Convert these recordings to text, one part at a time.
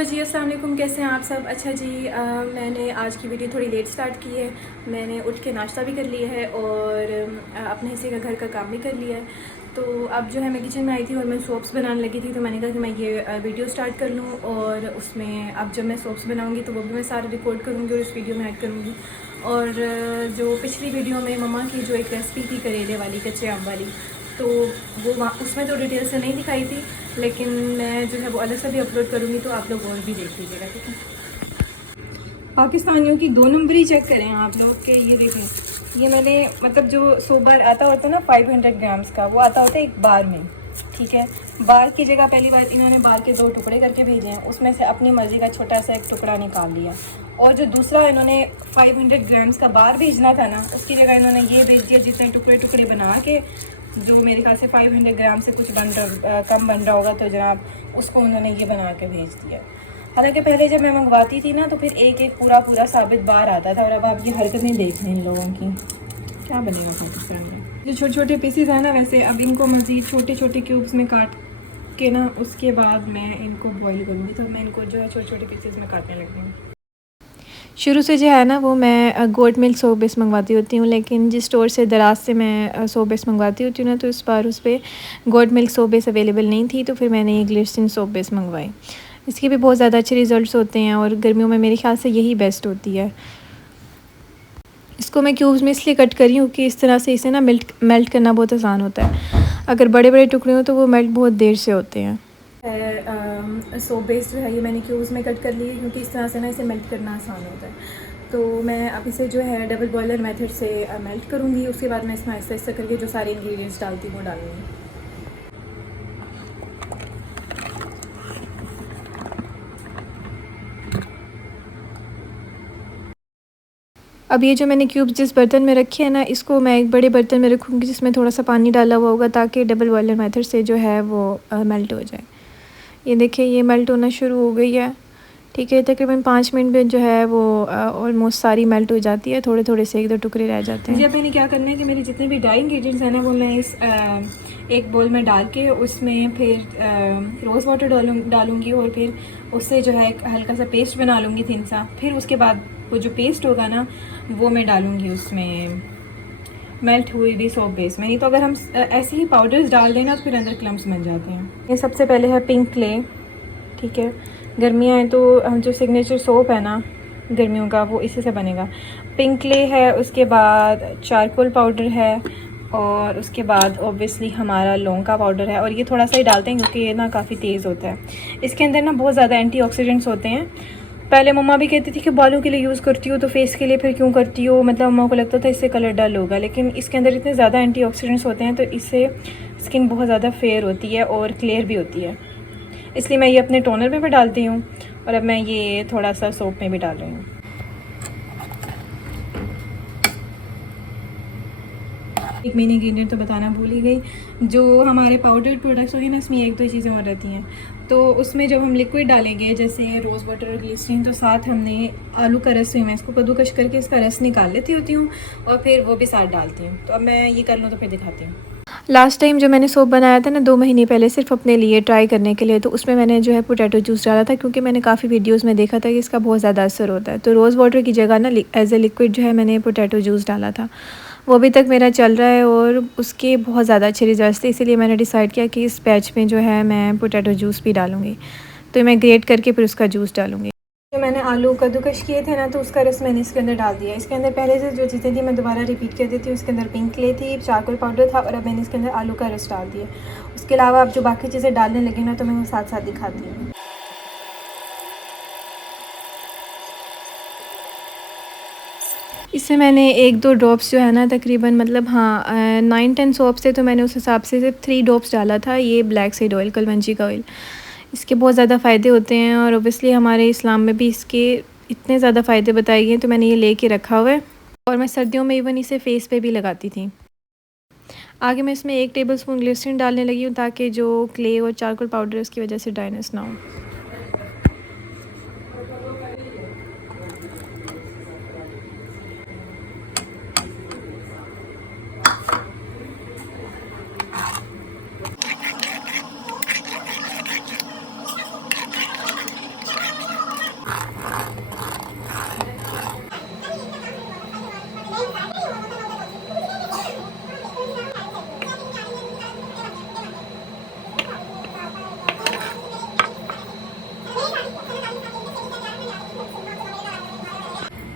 Hello जी, अस्सलाम वालेकुम। कैसे हैं आप सब? अच्छा जी, मैंने आज की वीडियो थोड़ी लेट स्टार्ट की है। मैंने उठ के नाश्ता भी कर लिया है और अपने हिस्से का घर का काम भी कर लिया है। तो अब जो है मैं किचन में आई थी और मैं सोप्स बनाने लगी थी, तो मैंने कहा कि मैं ये वीडियो स्टार्ट कर लूँ और उसमें अब जब मैं सोप्स बनाऊँगी तो वो भी मैं सारा रिकॉर्ड करूँगी और इस वीडियो में ऐड करूँगी। और जो पिछली वीडियो में मम्मा की जो एक रेसिपी थी करेले वाली, कच्चे आम वाली, तो वो वहाँ उसमें तो डिटेल से नहीं दिखाई थी, लेकिन मैं जो है वो अलग से भी अपलोड करूँगी, तो आप लोग और भी देख लीजिएगा, ठीक है। पाकिस्तानियों की 2 नंबरी चेक करें आप लोग के। ये देखें, ये मैंने मतलब जो 100 बार आता होता है ना 500 ग्राम्स का, वो आता होता है एक बार में, ठीक है। बार की जगह पहली बार इन्होंने बार के 2 टुकड़े करके भेजे हैं, उसमें से अपनी मर्ज़ी का छोटा सा एक टुकड़ा निकाल लिया। और जो दूसरा इन्होंने 500 ग्राम्स का बार भेजना था ना, उसकी जगह इन्होंने ये भेज दिया जितने टुकड़े टुकड़े बना के, जो मेरे ख्याल से 500 ग्राम से कुछ कम बन रहा होगा, तो जनाब उसको उन्होंने ये बना के भेज दिया। हालांकि पहले जब मैं मंगवाती थी ना, तो फिर एक एक पूरा पूरा साबित बार आता था, और अब आप ये हरकतें देख लें इन लोगों की, क्या बनेगा पाकिस्तान में। जो छोटे छोटे पीसीज हैं ना, वैसे अब इनको मज़ीद छोटे छोटे क्यूब्स में काट के ना, उसके बाद मैं इनको बॉईल करूँगी। तो मैं इनको जो है छोटे छोटे पीसीज में काटने लगी हूँ। शुरू से जो है ना, वो मैं गोट मिल्क सोप बेस मंगवाती होती हूँ, लेकिन जिस स्टोर से दराज से मैं सोप बेस मंगवाती होती हूँ ना, तो इस बार उस पर goat milk soap base available नहीं थी, तो फिर मैंने ये ग्लिसरीन सोप बेस मंगवाई। इसके भी बहुत ज़्यादा अच्छे रिज़ल्ट्स होते हैं और गर्मियों में मेरे ख्याल से यही बेस्ट होती है। इसको मैं क्यूब्स में इसलिए कट करी हूँ कि इस तरह से इसे ना मेल्ट करना बहुत आसान होता है। अगर बड़े बड़े टुकड़े हों तो वो मेल्ट बहुत देर से होते हैं। सोप बेस जो है ये मैंने क्यूब्स में कट कर ली, क्योंकि इस तरह से ना इसे मेल्ट करना आसान होता है। तो मैं अब इसे जो है डबल बॉयलर मेथड से मेल्ट करूँगी। उसके बाद मैं इसमें आहिस्ता आहिस्ता करके जो सारे इंग्रेडिएंट्स डालती हूँ वो डालूँगी। अब ये जो मैंने क्यूब्स जिस बर्तन में रखे हैं ना, इसको मैं एक बड़े बर्तन में रखूँगी जिसमें थोड़ा सा पानी डाला हुआ होगा, ताकि डबल बॉयलर मेथड से जो है वो मेल्ट हो जाए। ये देखिए, ये मेल्ट होना शुरू हो गई है, ठीक है। तकरीबन 5 मिनट में जो है वो ऑलमोस्ट सारी मेल्ट हो जाती है, थोड़े थोड़े से 1-2 टुकड़े रह जाते हैं। जी, अब मैंने क्या करना है कि मेरे जितने भी ड्राई इंग्रेडिएंट्स हैं ना, वो मैं इस एक बोल में डाल के उसमें फिर रोज़ वाटर डालूँगी और फिर उससे जो है एक हल्का सा पेस्ट बना लूँगी थिन सा। फिर उसके बाद वो जो पेस्ट होगा ना, वो मैं डालूँगी उसमें मेल्ट हुई भी सोप बेस में। नहीं तो अगर हम ऐसे ही पाउडर्स डाल दें ना, तो फिर अंदर क्लम्स बन जाते हैं। ये सबसे पहले है पिंक क्ले, ठीक है। गर्मियाँ हैं तो जो सिग्नेचर सोप है ना गर्मियों का, वो इसी से बनेगा। पिंक क्ले है, उसके बाद चारकोल पाउडर है, और उसके बाद ऑब्वियसली हमारा लौंग का पाउडर है। और ये थोड़ा सा ही डालते हैं क्योंकि ये ना काफ़ी तेज़ होता है। इसके अंदर ना बहुत ज़्यादा एंटीऑक्सीडेंट्स होते हैं। पहले मम्मा भी कहती थी कि बालों के लिए यूज़ करती हो तो फेस के लिए फिर क्यों करती हो, मतलब मम्मा को लगता था इससे कलर डल होगा, लेकिन इसके अंदर इतने ज़्यादा एंटीऑक्सीडेंट्स होते हैं तो इससे स्किन बहुत ज़्यादा फेयर होती है और क्लियर भी होती है। इसलिए मैं ये अपने टोनर में भी डालती हूँ, और अब मैं ये थोड़ा सा सोप में भी डाल रही हूँ। एक मेन इंग्रेडिएंट तो बताना भूल ही गई, जो हमारे पाउडर्ड प्रोडक्ट्स होंगे ना, इसमें 1-2 चीज़ें और रहती हैं। तो उसमें जब हम लिक्विड डालेंगे, जैसे रोज़ वाटर और ग्लिसरीन, तो साथ हमने आलू का रस हुई, मैं इसको कद्दूकश करके इसका रस निकाल लेती होती हूँ और फिर वो भी साथ डालती हूँ। तो अब मैं ये कर लूँ तो फिर दिखाती हूँ। लास्ट टाइम जो मैंने सोप बनाया था ना 2 महीने पहले, सिर्फ अपने लिए ट्राई करने के लिए, तो उसमें मैंने जो है पोटैटो जूस डाला था, क्योंकि मैंने काफ़ी वीडियोस में देखा था कि इसका बहुत ज़्यादा असर होता है। तो रोज़ वाटर की जगह ना एज ए लिक्विड जो है मैंने पोटैटो जूस डाला था। वो अभी तक मेरा चल रहा है और उसके बहुत ज़्यादा अच्छे रिजल्ट्स थे, इसीलिए मैंने डिसाइड किया कि इस बैच में जो है मैं पोटैटो जूस भी डालूँगी। तो मैं ग्रेट करके फिर उसका जूस डालूँगी। जो मैंने आलू कद्दूकश किए थे ना, तो उसका रस मैंने इसके अंदर डाल दिया। इसके अंदर पहले से जो चीज़ें थी मैं दोबारा रिपीट कर देती हूँ। इसके अंदर पिंक क्ले थी, चारकोल पाउडर था, और अब मैंने इसके अंदर आलू का रस डाल दिया। उसके अलावा अब जो बाकी चीज़ें डालने लगी ना, तो मैं वो साथ साथ दिखाती हूँ। इससे मैंने 1-2 ड्रॉप्स जो है ना, तकरीबन मतलब हाँ 9-10 सोप्स थे, तो मैंने उस हिसाब से सिर्फ 3 ड्रॉप्स डाला था। ये ब्लैक सीड ऑयल, कलवंजी का ऑयल, इसके बहुत ज़्यादा फ़ायदे होते हैं और ओबियसली हमारे इस्लाम में भी इसके इतने ज़्यादा फ़ायदे बताए गए हैं, तो मैंने ये लेके रखा हुआ है और मैं सर्दियों में इवन इसे फेस पे भी लगाती थी। आगे मैं इसमें 1 टेबलस्पून ग्लिसरीन डालने लगी हूँ, ताकि जो क्ले और चारकोल पाउडर है उसकी वजह से ड्राइनेस ना हो।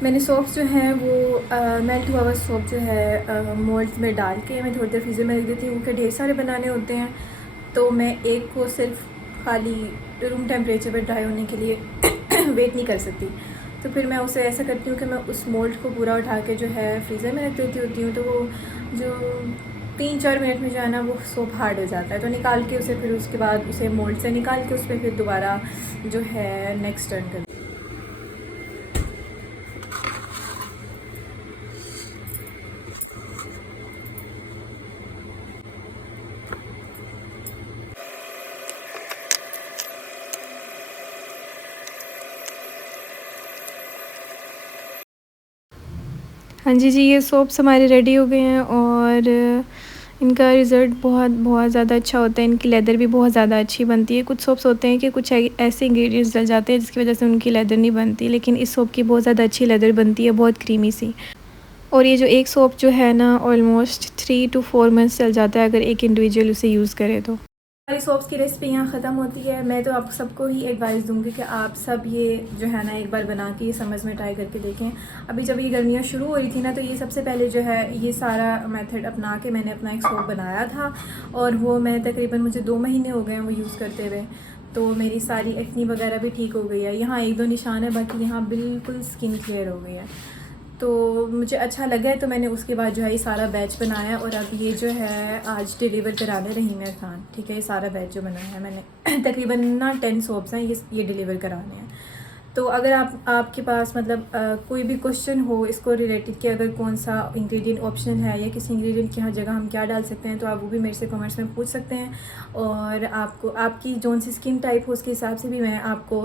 मैंने सोप्स जो हैं वो मेल्ट हुआ हुआ सोप जो है मोल्ड में डाल के मैं थोड़ी देर फ्रीज़र में रख देती हूँ, क्योंकि ढेर सारे बनाने होते हैं। तो मैं एक को सिर्फ खाली रूम टेम्परेचर पर ड्राई होने के लिए वेट नहीं कर सकती। तो फिर मैं उसे ऐसा करती हूँ कि मैं उस मोल्ड को पूरा उठा के जो है फ्रीज़र में रख देती होती हूँ। तो वो जो 3-4 मिनट में जो है ना वो सोप हार्ड हो जाता है। तो निकाल के उसे फिर उसके बाद उसे मोल्ड से निकाल के उस पर फिर दोबारा जो है नेक्स्ट टर्न कर। हाँ जी ये सोप्स हमारे रेडी हो गए हैं और इनका रिज़ल्ट बहुत ज़्यादा अच्छा होता है। इनकी लेदर भी बहुत ज़्यादा अच्छी बनती है। कुछ सोप्स होते हैं कि कुछ ऐसे इंग्रेडिएंट्स डल जाते हैं जिसकी वजह से उनकी लेदर नहीं बनती, लेकिन इस सोप की बहुत ज़्यादा अच्छी लेदर बनती है, बहुत क्रीमी सी। और ये जो एक सोप जो है ना ऑलमोस्ट 3 to 4 मंथ्स चल जाता है अगर एक इंडिविजुअल उसे यूज़ करे तो। हमारी सोप्स की रेसिपी यहाँ ख़त्म होती है। मैं तो आप सबको ही एडवाइस दूँगी कि आप सब ये जो है ना एक बार बना के समर्स में ट्राई करके देखें। अभी जब ये गर्मियाँ शुरू हो रही थी ना, तो ये सबसे पहले जो है ये सारा मेथड अपना के मैंने अपना एक सोप बनाया था, और वो मैं तकरीबन मुझे 2 महीने हो गए हैं वो यूज़ करते हुए। तो मेरी सारी एक्नी वगैरह भी ठीक हो गई है। यहाँ 1-2 निशान है, बाकी यहाँ बिल्कुल स्किन क्लियर हो गई है। तो मुझे अच्छा लगा है, तो मैंने उसके बाद जो है ये सारा बैच बनाया, और अब ये जो है आज डिलीवर कराने रही मैं खान। ठीक है, ये सारा बैच जो बनाया है मैंने तकरीबन ना 10 सोप्स हैं ये डिलीवर कराने हैं। तो अगर आपके पास मतलब कोई भी क्वेश्चन हो इसको रिलेटेड कि अगर कौन सा इंग्रेडिएंट ऑप्शनल है या किसी इंग्रेडिएंट की हर जगह हम क्या डाल सकते हैं, तो आप वो भी मेरे से कमेंट्स में पूछ सकते हैं। और आपको आपकी जौन सी स्किन टाइप हो उसके हिसाब से भी मैं आपको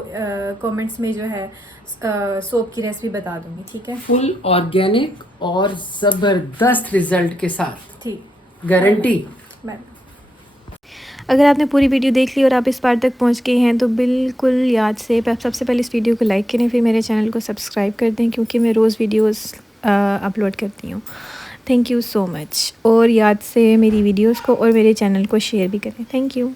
कमेंट्स में जो है सोप की रेसिपी बता दूंगी। ठीक है, फुल ऑर्गेनिक और ज़बरदस्त रिजल्ट के साथ, ठीक, गारंटी। बाय। अगर आपने पूरी वीडियो देख ली और आप इस पार्ट तक पहुंच गए हैं तो बिल्कुल याद से आप सबसे पहले इस वीडियो को लाइक करें, फिर मेरे चैनल को सब्सक्राइब कर दें, क्योंकि मैं रोज़ वीडियोस अपलोड करती हूँ। Thank you so much. और याद से मेरी वीडियोस को और मेरे चैनल को शेयर भी करें। Thank you.